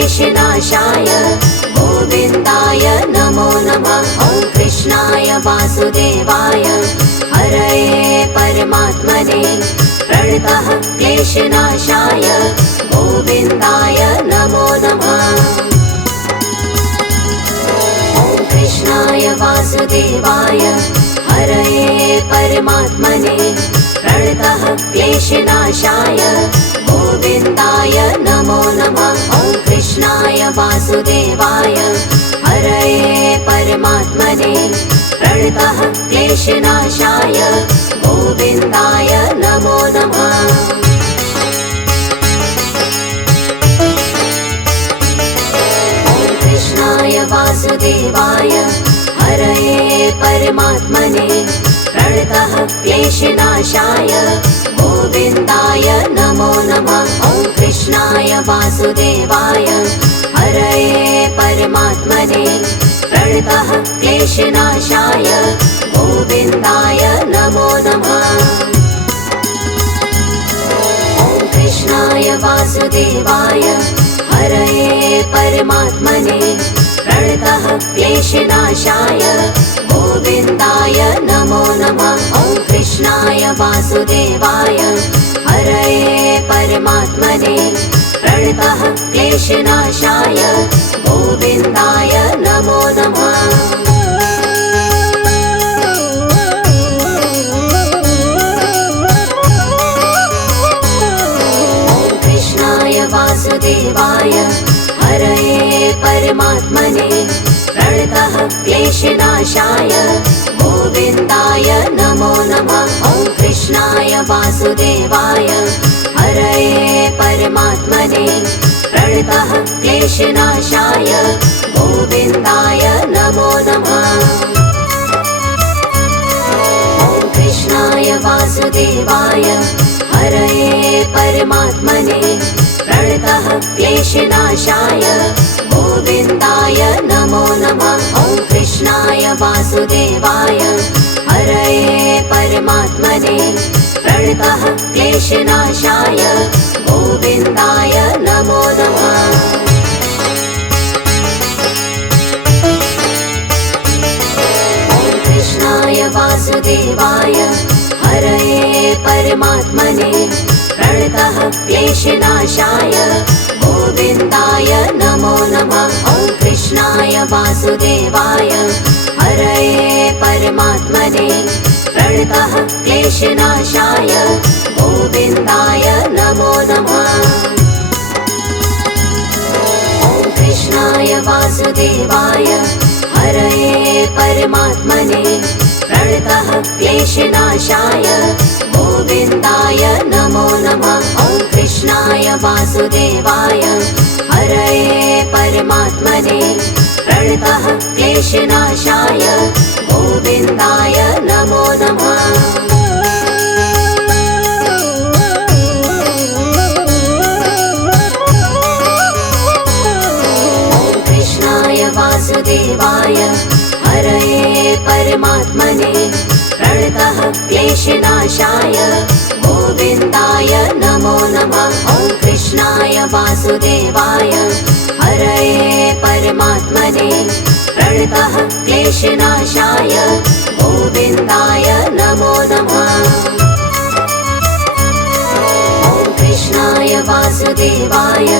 क्लेशनाशाय गोविन्दाय नमो नमः। ॐ कृष्णाय वासुदेवाय हरये परमात्मने प्रणतः क्लेशनाशाय गोविन्दाय नमो नमः। ॐ कृष्णाय वासुदेवाय हरये परमात्मने प्रणतः क्लेशनाशाय गोविन्दाय नमो नमः। ॐ कृष्णाय वासुदेवाय हरये परमात्मने प्रणतः क्लेशनाशाय गोविन्दाय नमो नमः। ॐ कृष्णाय वासुदेवाय हरये परमात्मने प्रणतः क्लेशनाशाय गोविन्दाय नमो नमः। ॐ कृष्णाय वासुदेवाय हरये परमात्मने प्रणतः क्लेशनाशाय गोविन्दाय नमो नमः। ॐ कृष्णाय वासुदेवाय हरये परमात्मने प्रणतः क्लेशनाशाय गोविन्दाय नमो नमः। ॐ कृष्णाय वासुदेवाय हरये परमात्मने प्रणतः क्लेशनाशाय गोविन्दाय नमो नमः। ॐ कृष्णाय वासुदेवाय हरये परमात्मने प्रणतः क्लेशनाशाय गोविन्दाय नमो नमः। ॐ कृष्णाय वासुदेवाय हरये परमात्मने प्रणतः क्लेशनाशाय गोविन्दाय नमो नमः। ॐ कृष्णाय वासुदेवाय हरये परमात्मने प्रणतः क्लेशनाशाय गोविन्दाय नमो नमः। ॐ कृष्णाय वासुदेवाय हरये परमात्मने प्रणतः क्लेशनाशाय गोविन्दाय नमो नमः। ॐ कृष्णाय वासुदेवाय हरये परमात्मने प्रणतः क्लेशनाशाय गोविन्दाय नमो नमः। ॐ कृष्णाय वासुदेवाय हरये परमात्मने प्रणतः क्लेशनाशाय गोविन्दाय नमो नमः। ॐ कृष्णाय वासुदेवाय हरये परमात्मने प्रणतः क्लेशनाशाय गोविन्दाय नमो नमः। ॐ कृष्णाय वासुदेवाय हरये परमात्मने प्रणतः क्लेशनाशाय गोविन्दाय नमो नमः। ॐ कृष्णाय वासुदेवाय हरये परमात्मने प्रणतः क्लेशनाशाय गोविन्दाय नमो नमः। ॐ कृष्णाय वासुदेवाय हरये परमात्मने प्रणतः क्लेशनाशाय गोविन्दाय नमो नमः। ॐ कृष्णाय वासुदेवाय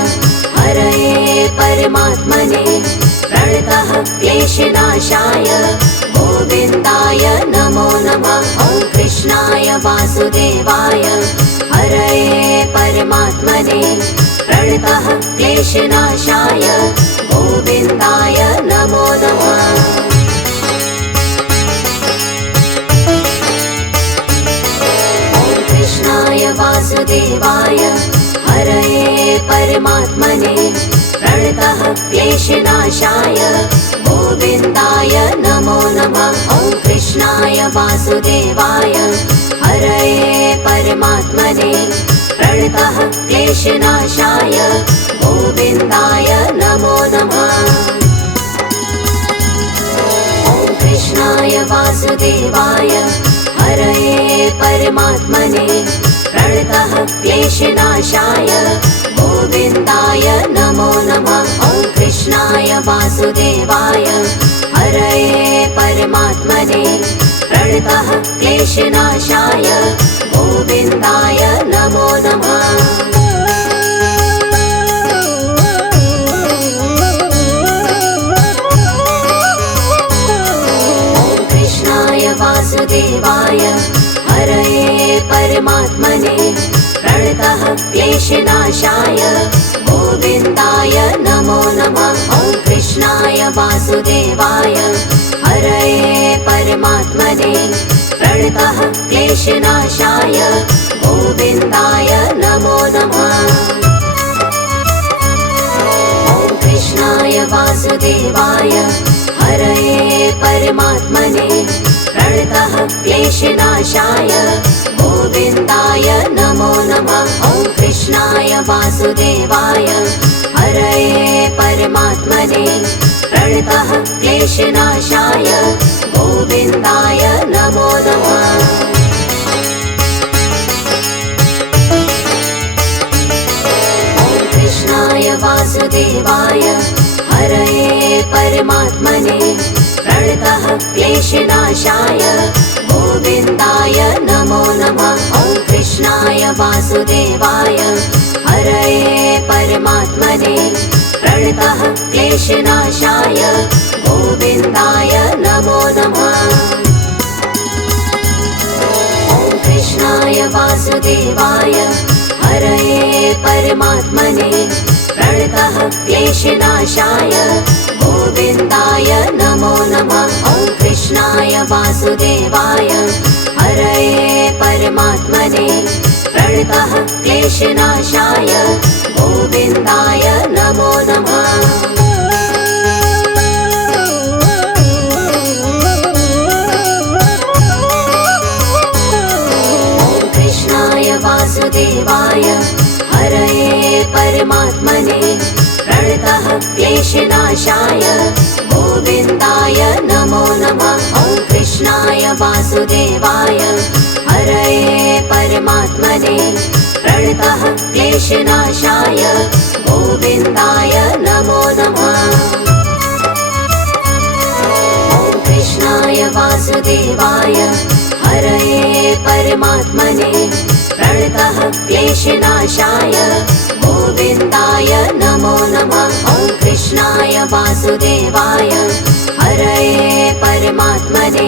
हरये परमात्मने प्रणतः क्लेशनाशाय गोविन्दाय नमो नमः। ॐ कृष्णाय वासुदेवाय हरये परमात्मने प्रणतः क्लेशनाशाय गोविन्दाय नमो नमः। ॐ कृष्णाय वासुदेवाय हरये परमात्मने प्रणतः क्लेशनाशाय गोविन्दाय नमो नमः। ॐ कृष्णाय वासुदेवाय हरये परमात्मने प्रणतः क्लेशनाशाय गोविन्दाय नमो नमः। ॐ कृष्णाय वासुदेवाय हरये परमात्मने प्रणतः क्लेशनाशाय गोविन्दाय नमो नमः। वासुदेवाय हरये परमात्मने प्रणतः क्लेशनाशाय गोविन्दाय नमो नमः। वासुदेवाय हरये परमात्मने प्रणतः क्लेशनाशाय गोविन्दाय नमो नमः। ॐ कृष्णाय वासुदेवाय हरये परमात्मने प्रणतः क्लेशनाशाय गोविन्दाय नमो नमः। ॐ कृष्णाय वासुदेवाय हरये परमात्मने प्रणतः क्लेशनाशाय गोविन्दाय नमो नमः। ॐ कृष्णाय वासुदेवाय हरये परमात्मने प्रणतः क्लेशनाशाय गोविन्दाय नमो नमः। ॐ कृष्णाय वासुदेवाय हरये परमात्मने प्रणतः क्लेशनाशाय गोविन्दाय नमो नमः। ॐ कृष्णाय वासुदेवाय हरये परमात्मने प्रणतः क्लेशनाशाय गोविन्दाय नमो नमः। ॐ कृष्णाय वासुदेवाय हरये परमात्मने प्रणतः क्लेशनाशाय गोविन्दाय नमो नमः। ॐ कृष्णाय वासुदेवाय हरये परमात्मने प्रणतः क्लेशनाशाय गोविन्दाय नमो नमः। ॐ कृष्णाय वासुदेवाय हरये परमात्मने प्रणतः क्लेशनाशाय गोविन्दाय नमो नमः। ॐ कृष्णाय वासुदेवाय हरये परमात्मने प्रणतः क्लेशनाशाय गोविन्दाय नमो नमः। ॐ कृष्णाय वासुदेवाय हरये परमात्मने प्रणतः क्लेशनाशाय गोविन्दाय नमो नमः। ॐ कृष्णाय वासुदेवाय हरये परमात्मने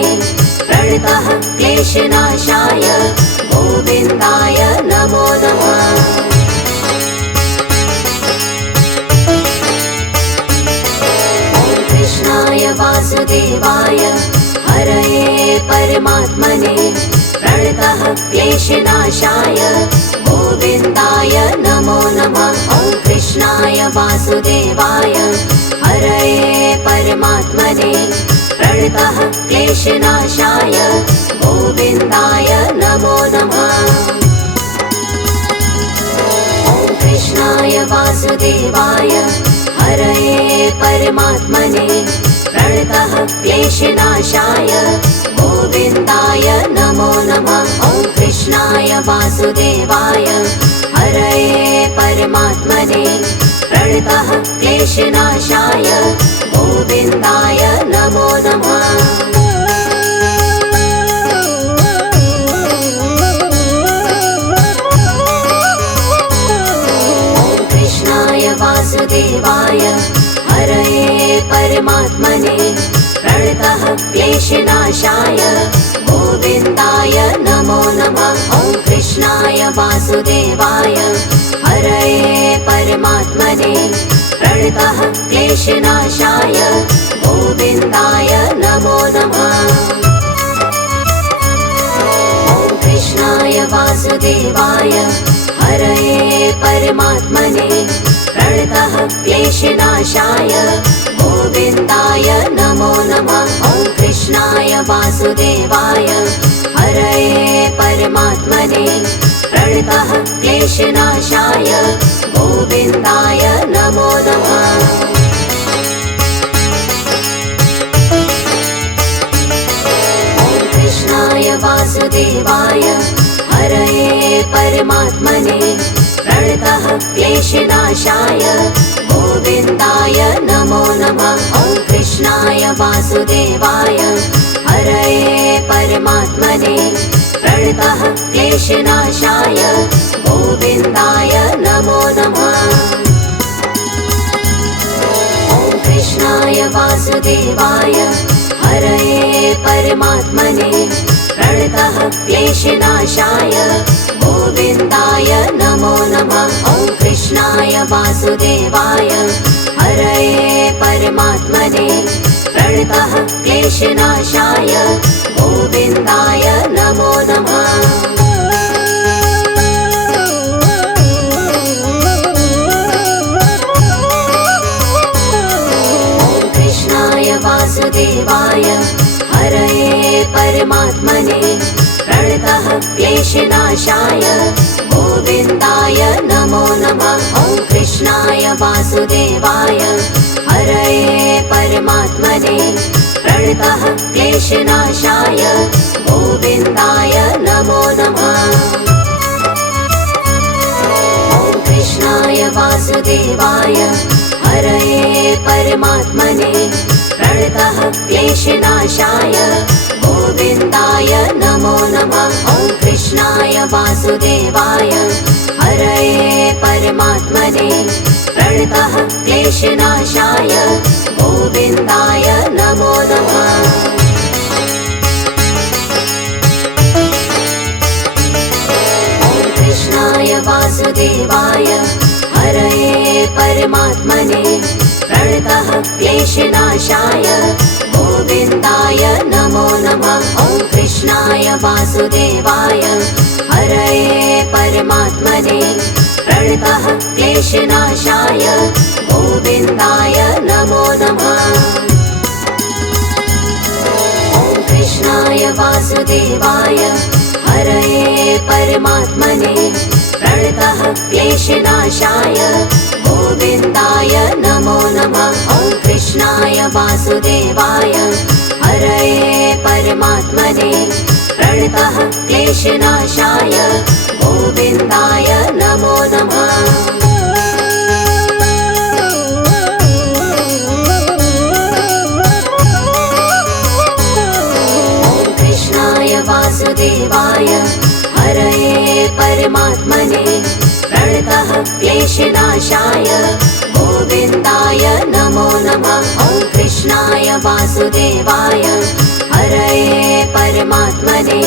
प्रणतः क्लेशनाशाय गोविन्दाय नमो नमः। ॐ कृष्णाय वासुदेवाय हरये परमात्मने प्रणतः क्लेशनाशाय गोविन्दाय नमो नमः। ॐ कृष्णाय वासुदेवाय हरये परमात्मने प्रणतः क्लेशनाशाय गोविन्दाय नमो नमः। ॐ कृष्णाय वासुदेवाय हरये परमात्मने प्रणतः क्लेशनाशाय गोविन्दाय नमो नमः। ॐ कृष्णाय वासुदेवाय हरये परमात्मने प्रणतः क्लेशनाशाय गोविन्दाय नमो नमः। ॐ कृष्णाय वासुदेवाय हरये परमात्मने प्रणतः क्लेशनाशाय गोविन्दाय नमो नमः। ॐ कृष्णाय वासुदेवाय हरये परमात्मने प्रणतः क्लेशनाशाय गोविन्दाय नमो नमः। ॐ कृष्णाय वासुदेवाय हरये परमात्मने प्रणतः क्लेशनाशाय गोविन्दाय नमो नमः। ॐ कृष्णाय वासुदेवाय हरये परमात्मने प्रणतः क्लेशनाशाय गोविन्दाय नमो नमः। ॐ कृष्णाय वासुदेवाय हरये परमात्मने प्रणतः क्लेशनाशाय गोविन्दाय नमो नमः। ॐ वासुदेवाय हरये परमात्मने प्रणतः क्लेशनाशाय गोविन्दाय नमो नमः। ॐ कृष्णाय वासुदेवाय हरये परमात्मने प्रणतः क्लेशनाशाय गोविन्दाय नमो नमः। ॐ कृष्णाय वासुदेवाय हरये परमात्मने प्रणतः क्लेशनाशाय गोविन्दाय नमो नमः। ॐ कृष्णाय वासुदेवाय हरये परमात्मने प्रणतः क्लेशनाशाय गोविन्दाय नमो नमः। ॐ कृष्णाय वासुदेवाय हरये परमात्मने प्रणतः क्लेशनाशाय गोविन्दाय नमो नमः। ॐ कृष्णाय वासुदेवाय हरये परमात्मने प्रणतः क्लेशनाशाय गोविन्दाय नमो नमः। ॐ कृष्णाय वासुदेवाय हरये परमात्मने प्रणतः क्लेशनाशाय गोविन्दाय नमो नमः। ॐ कृष्णाय वासुदेवाय हरये परमात्मने प्रणतः क्लेशनाशाय गोविन्दाय नमो नमः। ॐ कृष्णाय वासुदेवाय हरये परमात्मने प्रणतः क्लेशनाशाय गोविन्दाय नमो नमः। ॐ कृष्णाय वासुदेवाय हरये परमात्मने प्रणतः क्लेशनाशाय गोविन्दाय नमो नमः। ॐ कृष्णाय वासुदेवाय हरये परमात्मने प्रणतः क्लेशनाशाय गोविन्दाय नमो नमः। ॐ कृष्णाय वासुदेवाय हरये परमात्मने प्रणतः क्लेशनाशाय गोविन्दाय नमो नमः। ॐ कृष्णाय वासुदेवाय हरये परमात्मने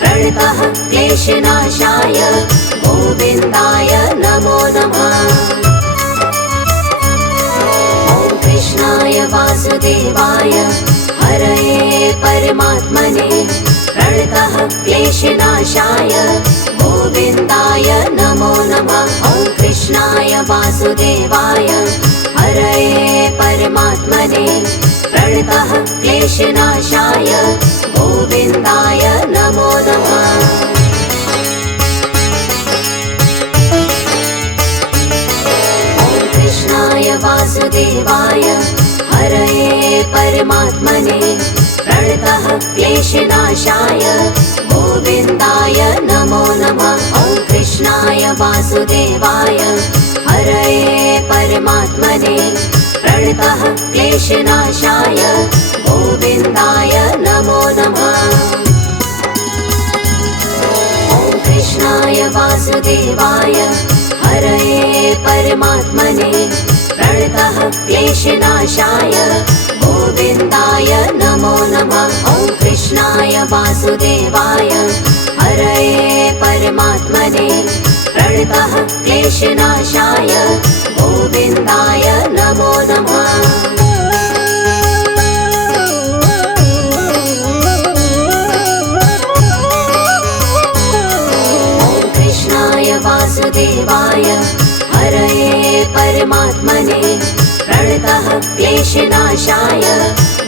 प्रणतः क्लेशनाशाय गोविन्दाय नमो नमः। ॐ कृष्णाय वासुदेवाय हरये परमात्मने प्रणतः क्लेशनाशाय गोविन्दाय नमो नमः। ॐ कृष्णाय वासुदेवाय हरये परमात्मने प्रणतः क्लेशनाशाय गोविन्दाय नमो नमः। ॐ कृष्णाय वासुदेवाय हरये परमात्मने प्रणतः क्लेशनाशाय गोविन्दाय नमो नमः। ॐ कृष्णाय वासुदेवाय हरये परमात्मने प्रणतः क्लेशनाशाय गोविन्दाय नमो नमः। ॐ कृष्णाय वासुदेवाय हरये परमात्मने प्रणतः क्लेशनाशाय गोविन्दाय नमो नमः। ॐ कृष्णाय वासुदेवाय हरये परमात्मने प्रणतः क्लेशनाशाय गोविन्दाय नमो नमः। ॐ कृष्णाय वासुदेवाय हरये परमात्मने प्रणतः क्लेशनाशाय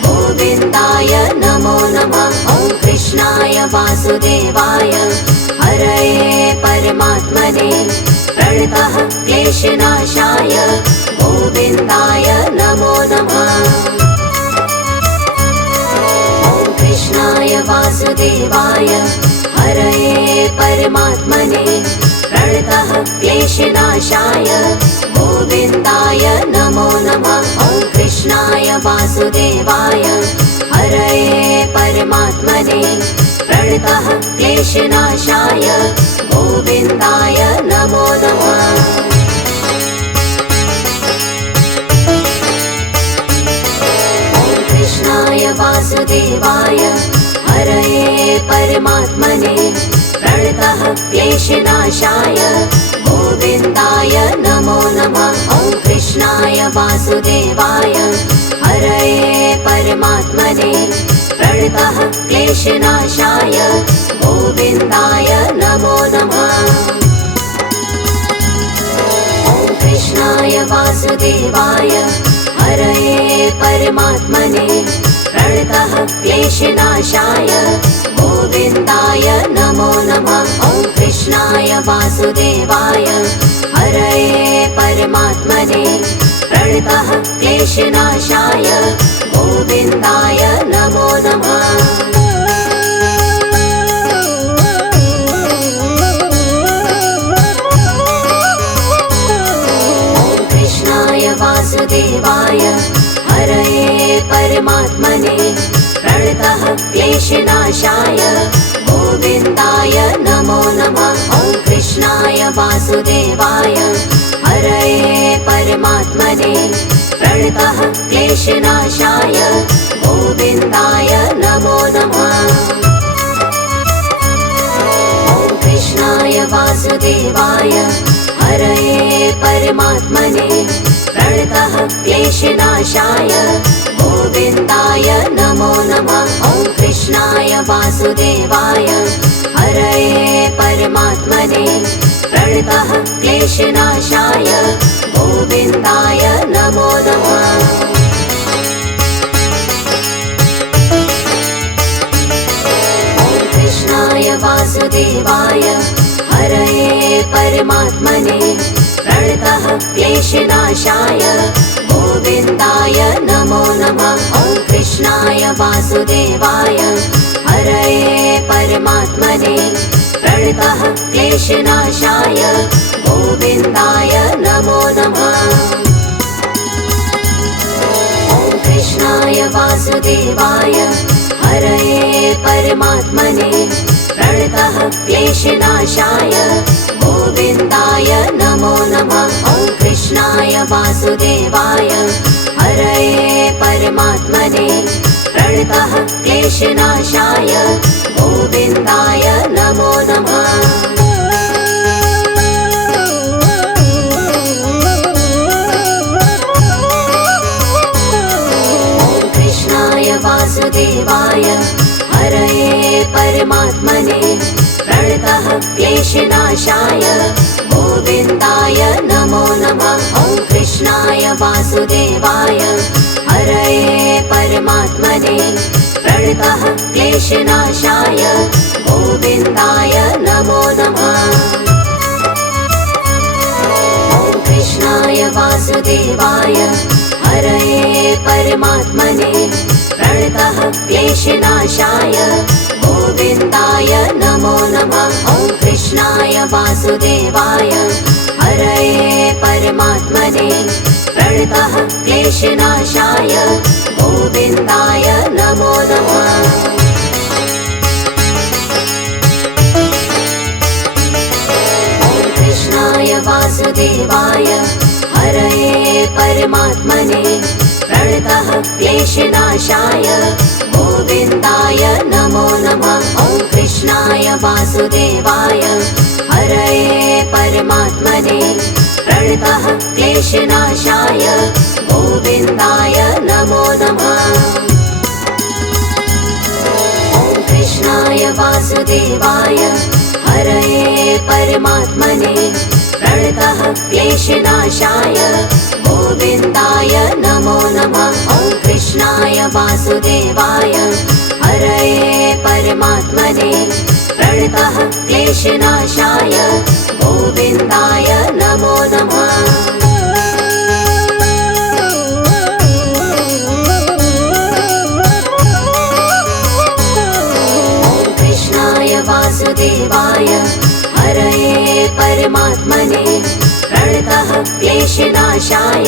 गोविन्दाय नमो नमः। ॐ कृष्णाय वासुदेवाय हरये परमात्मने प्रणतः क्लेशनाशाय गोविन्दाय नमो नमः। ॐ कृष्णाय वासुदेवाय हरये परमात्मने प्रणतः क्लेशनाशाय गोविन्दाय नमो नमः। ॐ कृष्णाय वासुदेवाय वासुदेवाय हरये परमात्मने प्रणतः क्लेशनाशाय गोविन्दाय नमो नमः। कृष्णाय वासुदेवाय हरये परमात्मने प्रणतः क्लेशनाशाय गोविन्दाय नमो नमः। ॐ कृष्णाय वासुदेवाय हरये परमात्मने प्रणतः क्लेशनाशाय गोविन्दाय नमो नमः। ॐ कृष्णाय वासुदेवाय हरये परमात्मने प्रणतः क्लेशनाशाय गोविन्दाय नमो नमः। ॐ कृष्णाय वासुदेवाय हरये परमात्मने प्रणतः क्लेशनाशाय गोविन्दाय नमो नमः। वासुदेवाय हरये परमात्मने प्रणतः क्लेशनाशाय गोविन्दाय नमो नमः। ॐ कृष्णाय वासुदेवाय हरये परमात्मने प्रणतः क्लेशनाशाय गोविन्दाय नमो नमः। ॐ कृष्णाय वासुदेवाय हरये परमात्मने प्रणतः क्लेशनाशाय गोविन्दाय नमो नमः। ॐ कृष्णाय वासुदेवाय हरये परमात्मने प्रणतः क्लेशनाशाय गोविन्दाय नमो नमः। ॐ कृष्णाय वासुदेवाय हरये परमात्मने प्रणतः क्लेशनाशाय गोविन्दाय नमो नमः। ॐ कृष्णाय वासुदेवाय हरये परमात्मने प्रणतः क्लेशनाशाय गोविन्दाय नमो नमः। ॐ कृष्णाय वासुदेवाय हरये परमात्मने प्रणतः क्लेशनाशाय गोविन्दाय नमो नमः। ॐ कृष्णाय वासुदेवाय हरये परमात्मने प्रणतः क्लेशनाशाय गोविन्दाय नमो नमः। ॐ कृष्णाय वासुदेवाय हरये परमात्मने प्रणतः क्लेशनाशाय गोविन्दाय नमो नमः। ॐ कृष्णाय वासुदेवाय हरये परमात्मने प्रणतः क्लेशनाशाय गोविन्दाय नमो नमः। ॐ कृष्णाय वासुदेवाय हरये परमात्मने प्रणतः क्लेशनाशाय गोविन्दाय नमो नमः। ॐ कृष्णाय वासुदेवाय हरये परमात्मने प्रणतः क्लेशनाशाय गोविन्दाय नमो नमः। ॐ कृष्णाय वासुदेवाय हरये परमात्मने प्रणतः क्लेशनाशाय गोविन्दाय नमो नमः। ॐ कृष्णाय वासुदेवाय हरये परमात्मने प्रणतः क्लेशनाशाय गोविन्दाय नमो नमः। ॐ कृष्णाय वासुदेवाय हरये परमात्मने प्रणतः क्लेशनाशाय गोविन्दाय नमो नमः। ॐ कृष्णाय वासुदेवाय हरये परमात्मने प्रणतः क्लेशनाशाय गोविन्दाय नमो नमः। ॐ कृष्णाय वासुदेवाय हरये परमात्मने प्रणतः क्लेशनाशाय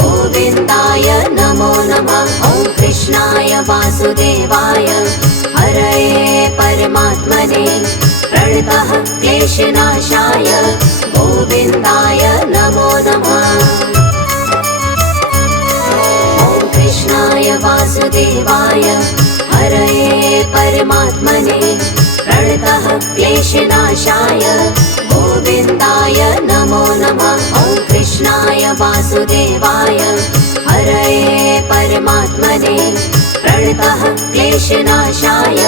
गोविन्दाय नमो नमः। ॐ कृष्णाय वासुदेवाय हरये परमात्मने प्रणतः क्लेशनाशाय गोविन्दाय नमो नमः। ॐ कृष्णाय वासुदेवाय हरये परमात्मने प्रणतः क्लेशनाशाय गोविन्दाय नमो नमः। ॐ कृष्णाय वासुदेवाय हरये परमात्मने प्रणतः क्लेशनाशाय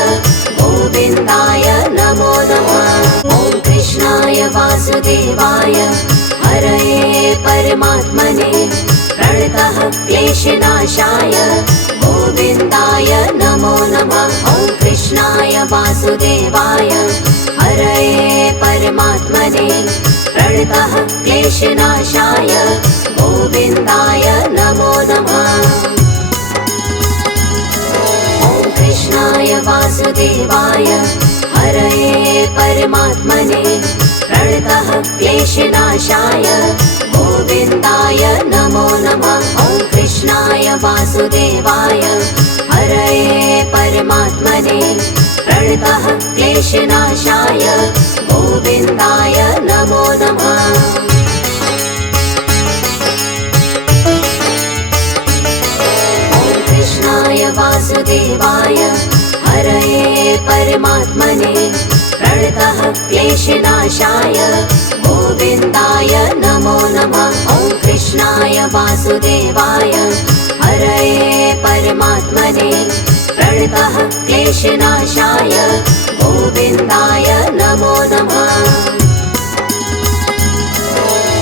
गोविन्दाय नमो नमः। ॐ कृष्णाय वासुदेवाय हरये परमात्मने प्रणतः क्लेशनाशाय गोविन्दाय नमो नमः। ॐ कृष्णाय वासुदेवाय हरये परमात्मने प्रणतः क्लेशनाशाय गोविन्दाय नमो नमः। ॐ कृष्णाय वासुदेवाय हरये परमात्मने प्रणतः क्लेशनाशाय गोविन्दाय नमो नमः। ॐ कृष्णाय वासुदेवाय हरये परमात्मने प्रणतः क्लेशनाशाय गोविन्दाय नमो नमः। ॐ कृष्णाय वासुदेवाय हरये परमात्मने प्रणतः क्लेशनाशाय गोविन्दाय नमो नमः। ॐ कृष्णाय वासुदेवाय हरये परमात्मने प्रणतः क्लेशनाशाय गोविन्दाय नमो नमः।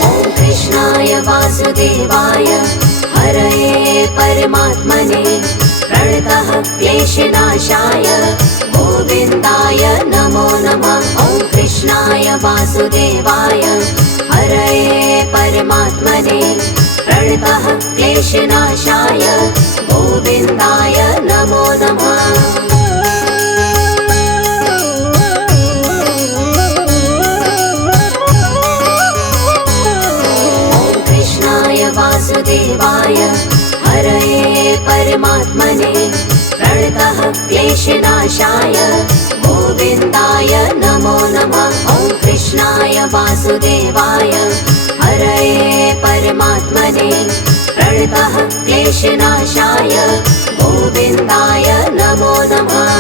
ॐ कृष्णाय वासुदेवाय हरये परमात्मने प्रणतः क्लेशनाशाय गोविन्दाय नमो नमः। ॐ कृष्णाय वासुदेवाय हरये परमात्मने प्रणतः क्लेशनाशाय गोविन्दाय नमो नमः। ॐ कृष्णाय वासुदेवाय हरये परमात्मने प्रणतः क्लेशनाशाय गोविन्दाय नमो नमः। ॐ कृष्णाय वासुदेवाय हरये परमात्मने प्रणतः क्लेशनाशाय गोविन्दाय नमो नमः।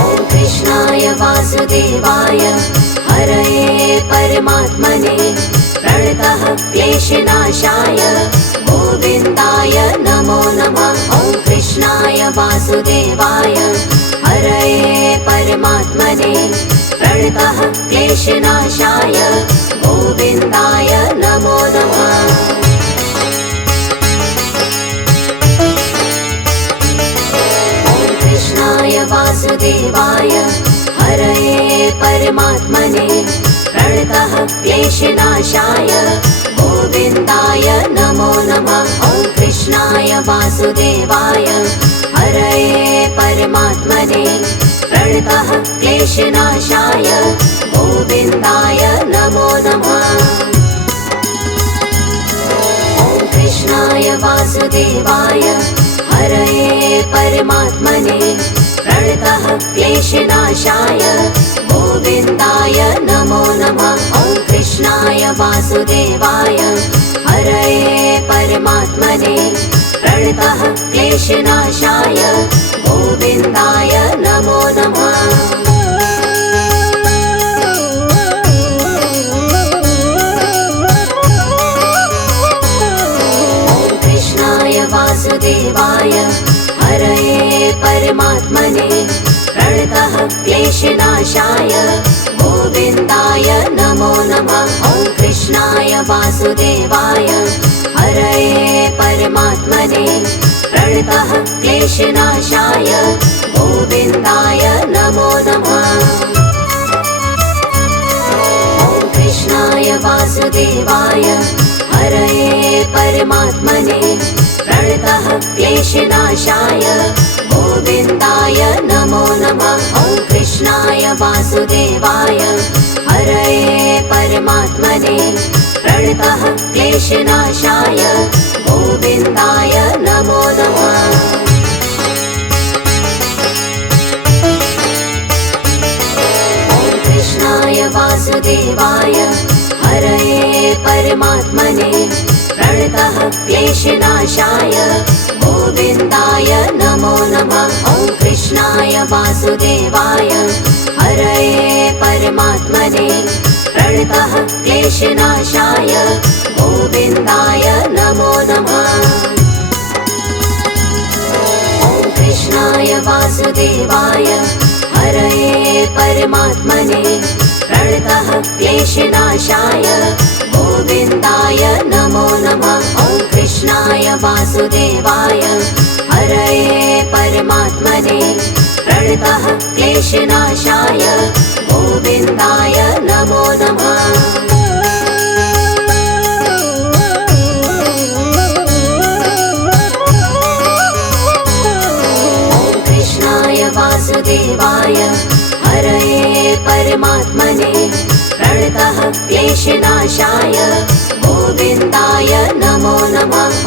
ॐ कृष्णाय वासुदेवाय हरये परमात्मने प्रणतः क्लेशनाशाय गोविन्दाय नमो नमः। ॐ कृष्णाय वासुदेवाय हरये परमात्मने प्रणतः क्लेशनाशाय गोविन्दाय नमो नमः। ॐ कृष्णाय वासुदेवाय हरये परमात्मने प्रणतः क्लेशनाशाय गोविन्दाय नमो नमः। ॐ कृष्णाय वासुदेवाय हरये परमात्मने प्रणतः क्लेशनाशाय गोविन्दाय नमो नमः। ॐ कृष्णाय वासुदेवाय हरये परमात्मने प्रणतः क्लेशनाशाय गोविन्दाय नमो नमः। ॐ कृष्णाय वासुदेवाय हरये परमात्मने प्रणतः क्लेशनाशाय गोविन्दाय नमो नमः। ॐ कृष्णाय वासुदेवाय हरये परमात्मने प्रणतः क्लेशनाशाय गोविन्दाय नमो नमः। ॐ कृष्णाय वासुदेवाय हरये परमात्मने प्रणतः क्लेशनाशाय गोविन्दाय नमो नमः। ॐ कृष्णाय वासुदेवाय हरये परमात्मने प्रणतः क्लेशनाशाय गोविन्दाय नमो नमः। ॐ कृष्णाय वासुदेवाय हरये परमात्मने प्रणतः क्लेशनाशाय गोविन्दाय नमो नमः। ॐ कृष्णाय वासुदेवाय हरये परमात्मने प्रणतः क्लेशनाशाय गोविन्दाय नमो नमः। ॐ कृष्णाय वासुदेवाय हरये परमात्मने प्रणतः क्लेशनाशाय गोविन्दाय नमो नमः। ॐ कृष्णाय वासुदेवाय हरये परमात्मने प्रणतः क्लेशनाशाय गोविन्दाय नमो नमः। ॐ कृष्णाय वासुदेवाय हरये परमात्मने प्रणतः क्लेशनाशाय गोविन्दाय नमो नमः। वासुदेवाय हरये परमात्मने प्रणतः क्लेशनाशाय गोविन्दाय नमो नमः।